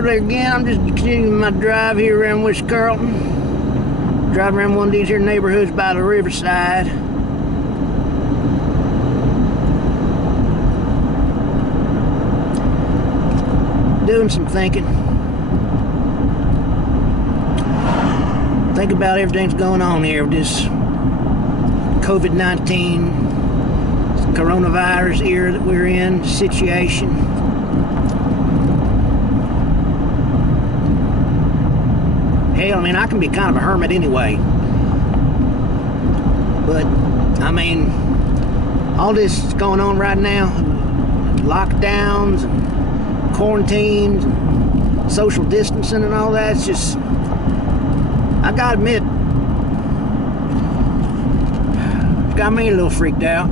road there again. I'm just continuing my drive here around West Carrollton. Driving around one of these here neighborhoods by the riverside. Doing some thinking. Think about everything that's going on here with this COVID-19, coronavirus era that we're in, situation. Hell, I mean, I can be kind of a hermit anyway. But, I mean, all this is going on right now, lockdowns, and quarantines, and social distancing and all that, it's just, I gotta admit, it's got me a little freaked out.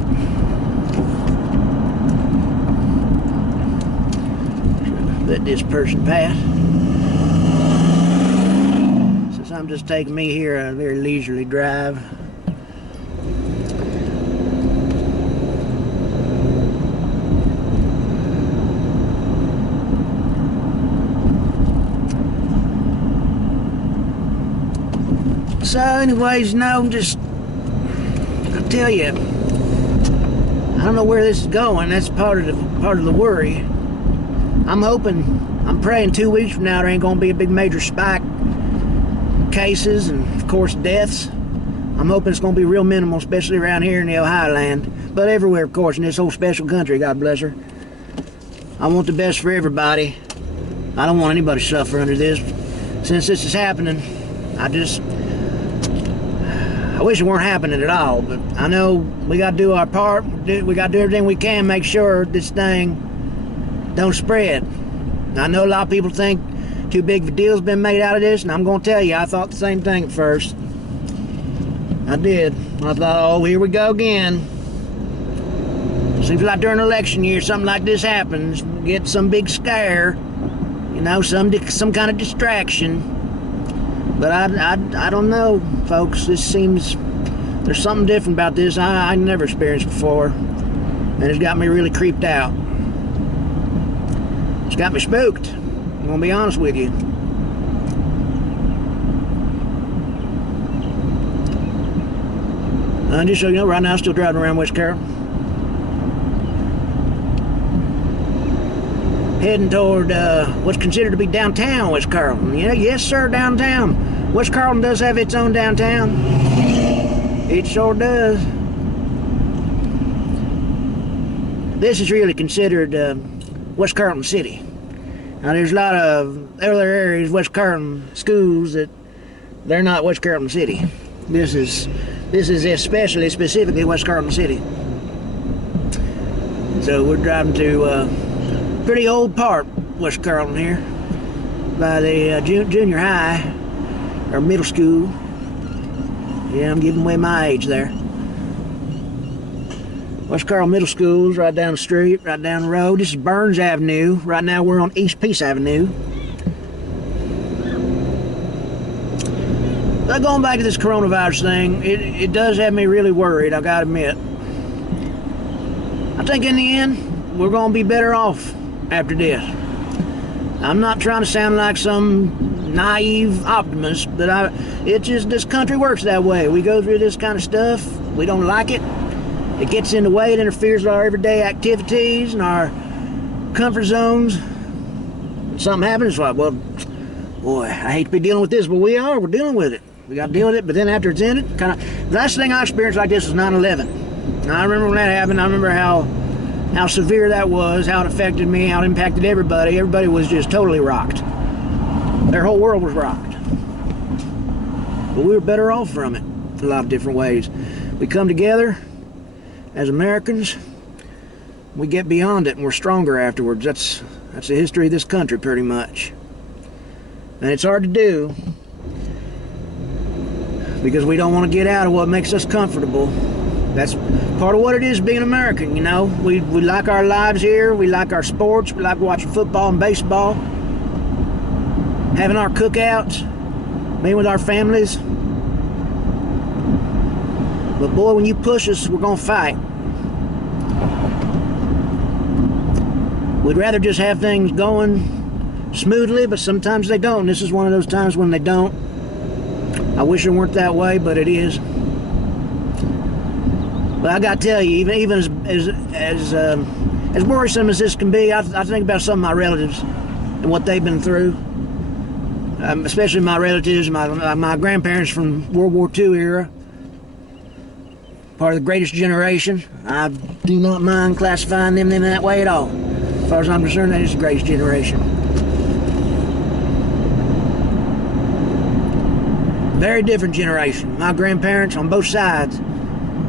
Let this person pass. Since I'm just taking me here a very leisurely drive. So anyways, no, just, I'll tell you, I don't know where this is going. That's part of the worry. I'm hoping, I'm praying 2 weeks from now there ain't gonna be a big major spike in cases and of course deaths. I'm hoping it's gonna be real minimal, especially around here in the Ohio land, but everywhere of course in this whole special country, God bless her. I want the best for everybody. I don't want anybody to suffer under this. Since this is happening, I wish it weren't happening at all, but I know we got to do our part. We got to do everything we can, make sure this thing don't spread. I know a lot of people think too big of a deal's been made out of this, and I'm going to tell you, I thought the same thing at first. I did. I thought, oh, here we go again. Seems like during election year, something like this happens. We get some big scare, you know, some kind of distraction. But I don't know, folks. This seems, there's something different about this I never experienced before. And it's got me really creeped out. It's got me spooked. I'm gonna be honest with you. Just so you know, right now I'm still driving around West Carrollton. Heading toward what's considered to be downtown West Carrollton. Yeah, yes sir, downtown. West Carrollton does have its own downtown. It sure does. This is really considered West Carrollton City. Now there's a lot of other areas, West Carrollton schools, that they're not West Carrollton City. This is especially, specifically West Carrollton City. So we're driving to pretty old part West Carrollton here, by the junior high, or middle school. Yeah, I'm giving away my age there. West Carrollton Middle School's right down the street, right down the road. This is Burns Avenue. Right now we're on East Peace Avenue. But going back to this coronavirus thing, it does have me really worried, I gotta admit. I think in the end, we're gonna be better off after this. I'm not trying to sound like some naive optimist, but it's just, this country works that way. We go through this kind of stuff, we don't like it. It gets in the way, it interferes with our everyday activities and our comfort zones. When something happens, it's like, well, boy, I hate to be dealing with this, but we're dealing with it. We got to deal with it, but then after it's in it, the last thing I experienced like this was 9/11. Now, I remember when that happened. I remember how severe that was, how it affected me, how it impacted everybody. Everybody was just totally rocked. Their whole world was rocked. But we were better off from it in a lot of different ways. We come together as Americans, we get beyond it, and we're stronger afterwards. That's the history of this country, pretty much. And it's hard to do, because we don't want to get out of what makes us comfortable. That's part of what it is being American, you know. We like our lives here, we like our sports, we like watching football and baseball, having our cookouts, being with our families. But boy, when you push us, we're gonna fight. We'd rather just have things going smoothly, but sometimes they don't. This is one of those times when they don't. I wish it weren't that way, but it is. But I gotta tell you, even as worrisome as this can be, I think about some of my relatives and what they've been through. Especially my relatives, my grandparents from World War II era. Part of the greatest generation. I do not mind classifying them in that way at all. As far as I'm concerned, that is the greatest generation. Very different generation. My grandparents on both sides,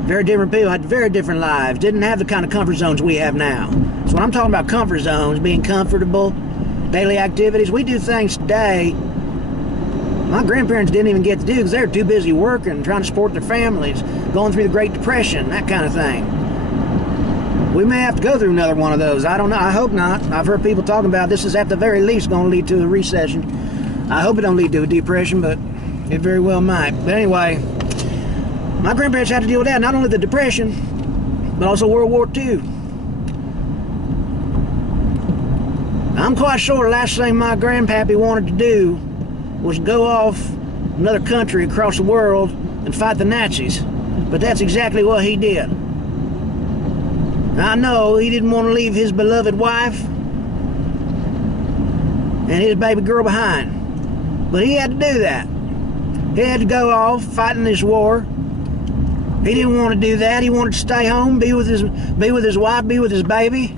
very different people, had very different lives, didn't have the kind of comfort zones we have now. So when I'm talking about comfort zones, being comfortable, daily activities, we do things today my grandparents didn't even get to do because they were too busy working, trying to support their families, going through the Great Depression, that kind of thing. We may have to go through another one of those. I don't know. I hope not. I've heard people talking about this is at the very least going to lead to a recession. I hope it don't lead to a depression, but it very well might. But anyway, my grandparents had to deal with that. Not only the Depression, but also World War II. I'm quite sure the last thing my grandpappy wanted to do was go off another country across the world and fight the Nazis. But that's exactly what he did. I know he didn't want to leave his beloved wife and his baby girl behind. But he had to do that. He had to go off fighting this war. He didn't want to do that. He wanted to stay home, be with his wife, be with his baby,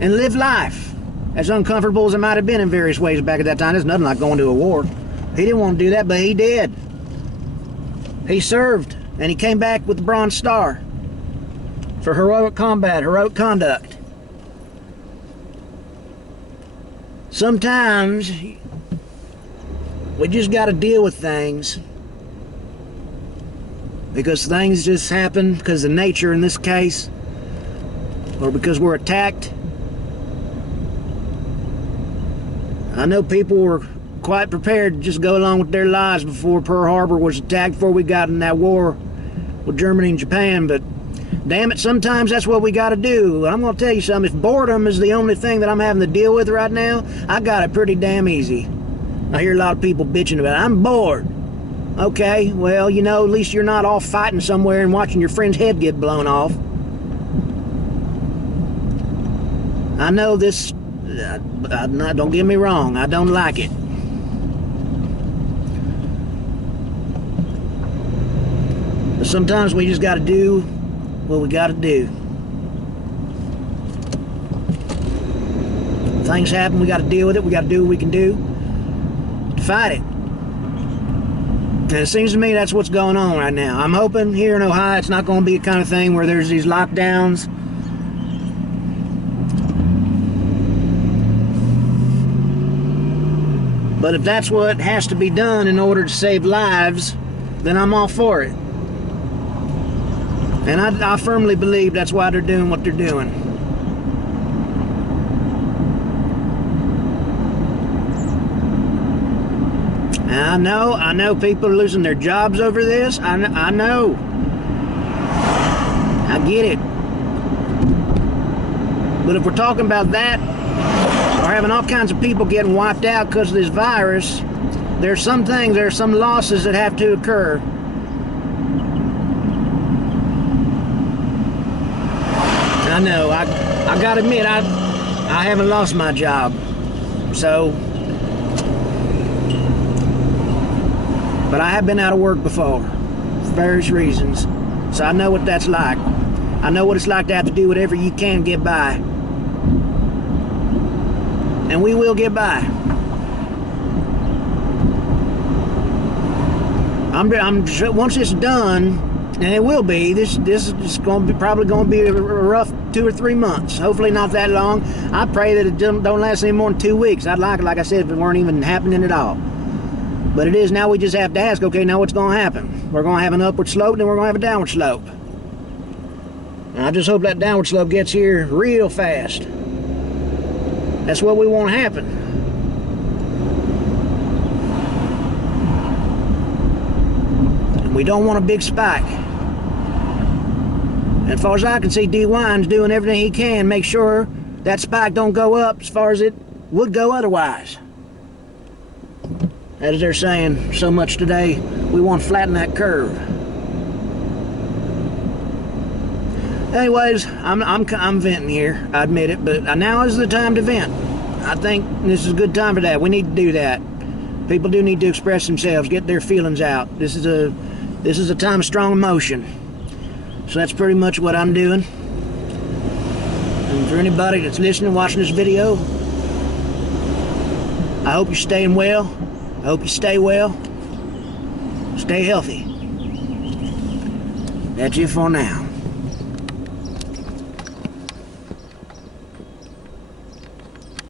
and live life. As uncomfortable as it might have been in various ways back at that time. There's nothing like going to a war. He didn't want to do that, but he did. He served, and he came back with the Bronze Star for heroic combat, heroic conduct. Sometimes we just got to deal with things because things just happen because of nature in this case, or because we're attacked. I know people were quite prepared to just go along with their lives before Pearl Harbor was attacked, before we got in that war with Germany and Japan, but damn it, sometimes that's what we got to do. I'm going to tell you something. If boredom is the only thing that I'm having to deal with right now, I got it pretty damn easy. I hear a lot of people bitching about it. I'm bored. Okay, well, you know, at least you're not off fighting somewhere and watching your friend's head get blown off. I know this... don't get me wrong, I don't like it. But sometimes we just got to do what we got to do. Things happen, we got to deal with it, we got to do what we can do to fight it. And it seems to me that's what's going on right now. I'm hoping here in Ohio it's not going to be a kind of thing where there's these lockdowns. But if that's what has to be done in order to save lives, then I'm all for it. And I firmly believe that's why they're doing what they're doing. And I know people are losing their jobs over this. I know. I get it. But if we're talking about that, or having all kinds of people getting wiped out because of this virus, there's some losses that have to occur. I know, I gotta admit, I haven't lost my job, so, but I have been out of work before, for various reasons, so I know what that's like. I know what it's like to have to do whatever you can to get by. And we will get by. Once it's done, and it will be, this is going to be probably going to be a rough 2 or 3 months. Hopefully not that long. I pray that it don't last any more than 2 weeks. I'd like it, like I said, if it weren't even happening at all. But it is. Now we just have to ask, okay, now what's going to happen? We're going to have an upward slope, and then we're going to have a downward slope. And I just hope that downward slope gets here real fast. That's what we want to happen. And we don't want a big spike. And as far as I can see, D-Wine's doing everything he can, make sure that spike don't go up as far as it would go otherwise. As they're saying so much today, we want to flatten that curve. Anyways, I'm venting here, I admit it, but now is the time to vent. I think this is a good time for that. We need to do that. People do need to express themselves, get their feelings out. This is a time of strong emotion. So that's pretty much what I'm doing. And for anybody that's listening, watching this video, I hope you're staying well. I hope you stay well. Stay healthy. That's it for now.